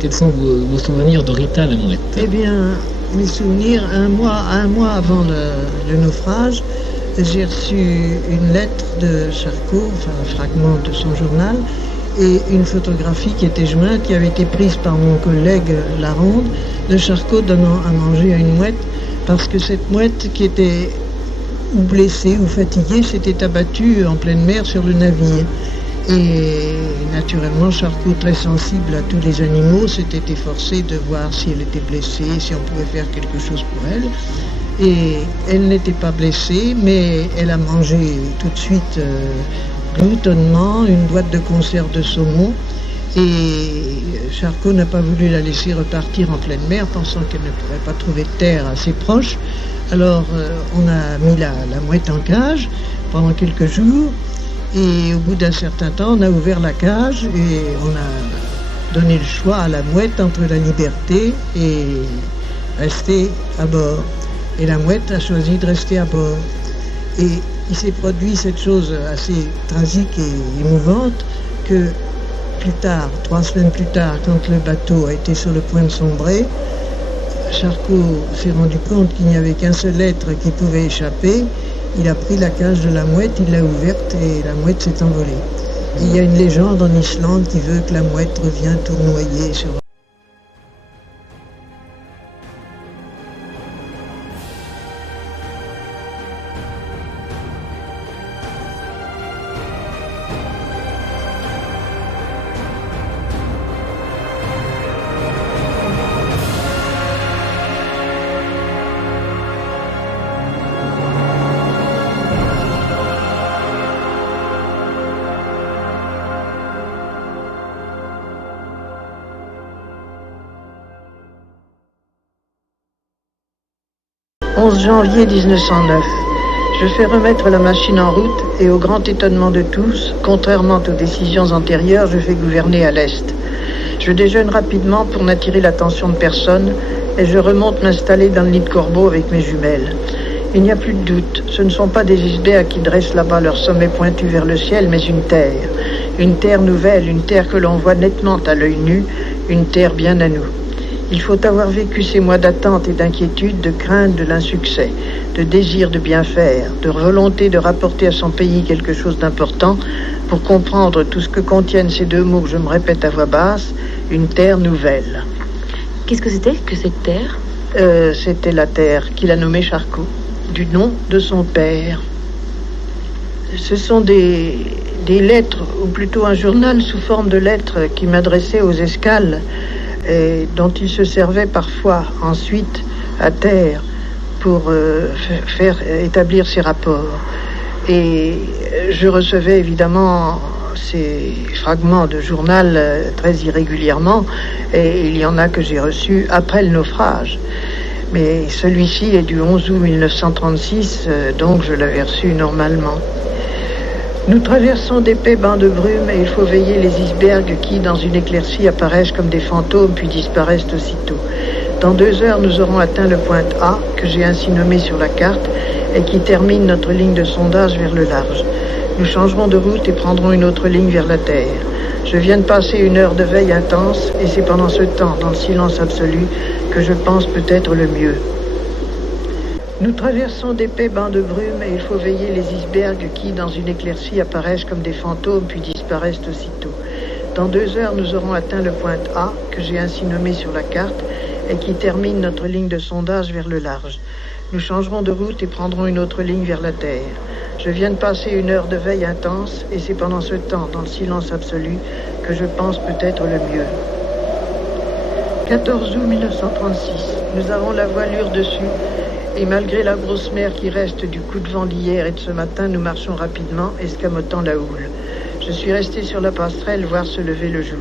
Quels sont vos souvenirs de Rita la mouette? Eh bien, mes souvenirs, un mois avant le naufrage, j'ai reçu une lettre de Charcot, enfin un fragment de son journal, et une photographie qui était jointe, qui avait été prise par mon collègue Laronde, de Charcot donnant à manger à une mouette, parce que cette mouette qui était ou blessée ou fatiguée s'était abattue en pleine mer sur le navire. Et naturellement, Charcot, très sensible à tous les animaux, s'était efforcé de voir si elle était blessée, si on pouvait faire quelque chose pour elle. Et elle n'était pas blessée, mais elle a mangé tout de suite gloutonnement une boîte de conserve de saumon. Et Charcot n'a pas voulu la laisser repartir en pleine mer, pensant qu'elle ne pourrait pas trouver de terre assez proche. Alors on a mis la mouette en cage pendant quelques jours. Et au bout d'un certain temps, on a ouvert la cage et on a donné le choix à la mouette entre la liberté et rester à bord. Et la mouette a choisi de rester à bord. Et il s'est produit cette chose assez tragique et émouvante que plus tard, 3 semaines plus tard, quand le bateau a été sur le point de sombrer, Charcot s'est rendu compte qu'il n'y avait qu'un seul être qui pouvait échapper. Il a pris la cage de la mouette, il l'a ouverte et la mouette s'est envolée. Et il y a une légende en Islande qui veut que la mouette revienne tournoyer sur... « 11 janvier 1909. Je fais remettre la machine en route et au grand étonnement de tous, contrairement aux décisions antérieures, je fais gouverner à l'est. Je déjeune rapidement pour n'attirer l'attention de personne et je remonte m'installer dans le nid de corbeau avec mes jumelles. Il n'y a plus de doute, ce ne sont pas des icebergs qui dressent là-bas leur sommet pointu vers le ciel, mais une terre nouvelle, une terre que l'on voit nettement à l'œil nu, une terre bien à nous. Il faut avoir vécu ces mois d'attente et d'inquiétude, de crainte de l'insuccès, de désir de bien faire, de volonté de rapporter à son pays quelque chose d'important pour comprendre tout ce que contiennent ces 2 mots que je me répète à voix basse, une terre nouvelle. Qu'est-ce que c'était que cette terre ? C'était la terre qu'il a nommée Charcot, du nom de son père. Ce sont des lettres, ou plutôt un journal sous forme de lettres qui m'adressait aux escales, et dont il se servait parfois ensuite à terre pour faire établir ses rapports. Et je recevais évidemment ces fragments de journal très irrégulièrement, et il y en a que j'ai reçus après le naufrage. Mais celui-ci est du 11 août 1936, donc je l'avais reçu normalement. Nous traversons d'épais bancs de brume et il faut veiller les icebergs qui, dans une éclaircie, apparaissent comme des fantômes puis disparaissent aussitôt. Dans 2 heures, nous aurons atteint le point A, que j'ai ainsi nommé sur la carte, et qui termine notre ligne de sondage vers le large. Nous changerons de route et prendrons une autre ligne vers la terre. Je viens de passer 1 heure de veille intense, et c'est pendant ce temps, dans le silence absolu, que je pense peut-être le mieux. Nous traversons d'épais bancs de brume et il faut veiller les icebergs qui, dans une éclaircie, apparaissent comme des fantômes puis disparaissent aussitôt. Dans 2 heures, nous aurons atteint le point A, que j'ai ainsi nommé sur la carte, et qui termine notre ligne de sondage vers le large. Nous changerons de route et prendrons une autre ligne vers la terre. Je viens de passer 1 heure de veille intense et c'est pendant ce temps, dans le silence absolu, que je pense peut-être le mieux. 14 août 1936. Nous avons la voilure dessus. Et malgré la grosse mer qui reste du coup de vent d'hier et de ce matin, nous marchons rapidement, escamotant la houle. Je suis resté sur la passerelle voir se lever le jour.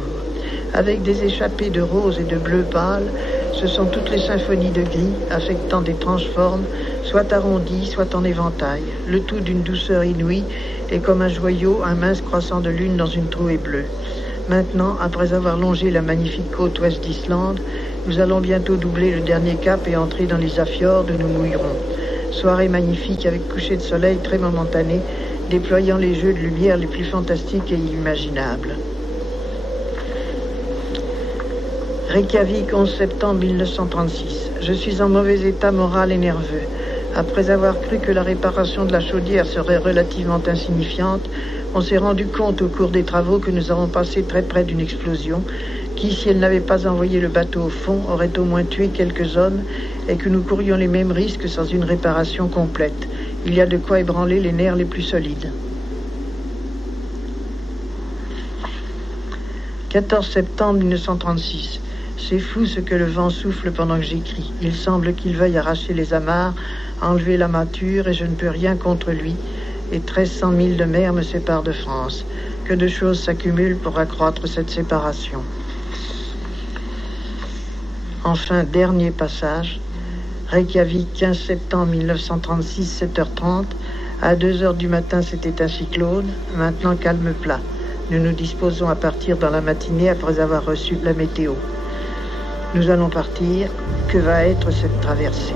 Avec des échappées de rose et de bleu pâle, ce sont toutes les symphonies de gris, affectant d'étranges formes, soit arrondies, soit en éventail, le tout d'une douceur inouïe et comme un joyau, un mince croissant de lune dans une trouée bleue. Maintenant, après avoir longé la magnifique côte ouest d'Islande, nous allons bientôt doubler le dernier cap et entrer dans les Afjords où nous mouillerons. Soirée magnifique avec coucher de soleil très momentané, déployant les jeux de lumière les plus fantastiques et inimaginables. Reykjavik, 11 septembre 1936. Je suis en mauvais état moral et nerveux. Après avoir cru que la réparation de la chaudière serait relativement insignifiante, on s'est rendu compte au cours des travaux que nous avons passé très près d'une explosion qui, si elle n'avait pas envoyé le bateau au fond, aurait au moins tué quelques hommes et que nous courions les mêmes risques sans une réparation complète. Il y a de quoi ébranler les nerfs les plus solides. 14 septembre 1936. C'est fou ce que le vent souffle pendant que j'écris. Il semble qu'il veuille arracher les amarres, enlever la mâture, et je ne peux rien contre lui. Et 1300 milles de mer me séparent de France. Que de choses s'accumulent pour accroître cette séparation. Enfin, dernier passage. Reykjavik, 15 septembre 1936, 7h30. À 2h du matin, c'était un cyclone. Maintenant, calme plat. Nous nous disposons à partir dans la matinée après avoir reçu la météo. Nous allons partir. Que va être cette traversée ?